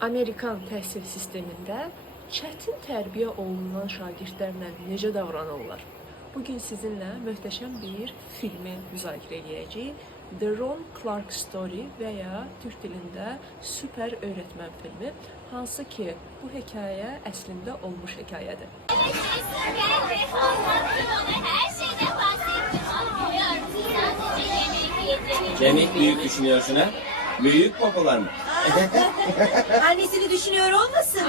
Amerikan təhsil sistemində çətin tərbiyə olunan şagirdlərlə necə davranırlar? Bugün sizinlə möhtəşəm bir filmi müzakirə edəcəyik. The Ron Clark Story və ya türk dilində Süper Öğretmen filmi, hansı ki bu hekayə əslində olmuş hekayədir. Demek büyük düşünüyorsun ha? Büyük popolar mı? Annesini düşünüyor olmasın?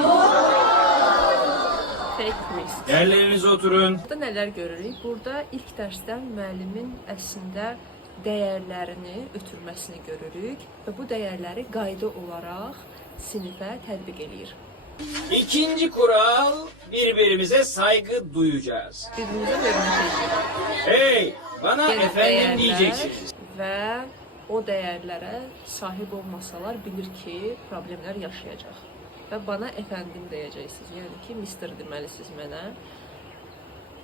Fake risk. Yerlerinize oturun. Burada nələr görürük? Burada ilk dərsdən müəllimin əslində dəyərlərini ötürməsini görürük və bu dəyərləri qayda olaraq sinifə tətbiq eləyir. İkinci kural, birbirimize saygı duyacağız. Birbirimizə hörmət edirik. Hey, bana Yeni efendim dəyərlər diyeceksiniz. və o dəyərlərə sahib olmasalar bilir ki, problemlər yaşayacaq. Və bana efendim deyəcəksiniz. Yəni ki, mister deməlisiniz mənə.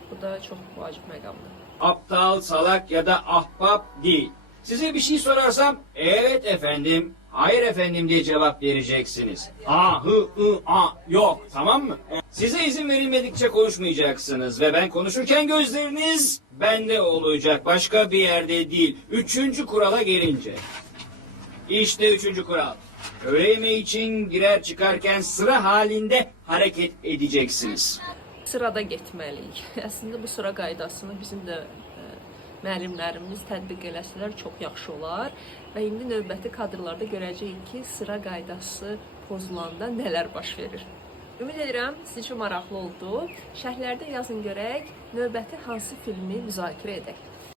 Bu da çox vacib məqamdır. Aptal, salak ya da ahbap değil. Size bir şey sorarsam, evet efendim, hayır efendim diye cevap vereceksiniz. A, hı, ı, a, yok, tamam mı? Size izin verilmedikçe konuşmayacaksınız ve ben konuşurken gözleriniz bende olacak, başka bir yerde değil. Üçüncü kurala gelince. İşte üçüncü kural. Öğle yemeği için girer çıkarken sıra halinde hareket edeceksiniz. Sırada getməliyik. Əslində bu sıra qaydasını bizim də müəllimlərimiz tətbiq eləsələr çox yaxşı olar. Və indi növbəti kadrlarda görəcəyik ki, sıra qaydası pozulanda nələr baş verir. Ümid edirəm sizin üçün maraqlı oldu. Şərhlərdə yazın görək, növbəti hansı filmi müzakirə edək.